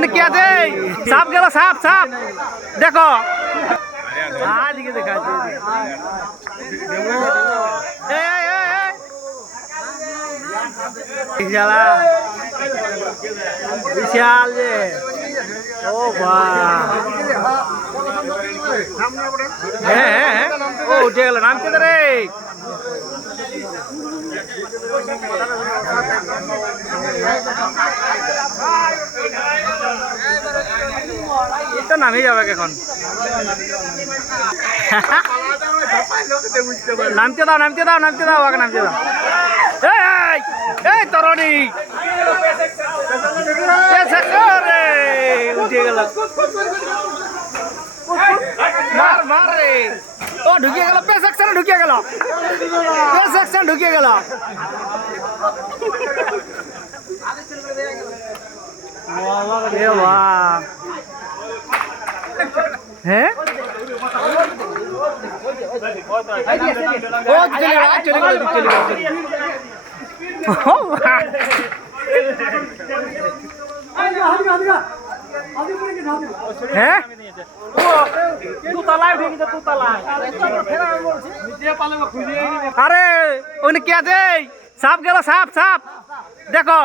ওখানে কি আছে সাপ গেল সাপ সাপ দেখো আজকে দেখাচ্ছে এই, এই, এই, এই। বিশালা বিশাল যে ও বাহ হ্যাঁ হ্যাঁ হ্যাঁ ও উঠে গেল নাম কে রে তো নামই যাবে এখন। নামতে দাও নামতে দাও নামতে দাও, আগে নামতে দাও। এই তরণী। উঠে গেল। মার মার রে। ও, ঢুকিয়ে গেল। পে সেকশনে ঢুকিয়ে গেল। ঢুকিয়ে গেল। Oh अरे क्या दे साफ़ गया साफ़ साफ़। देखो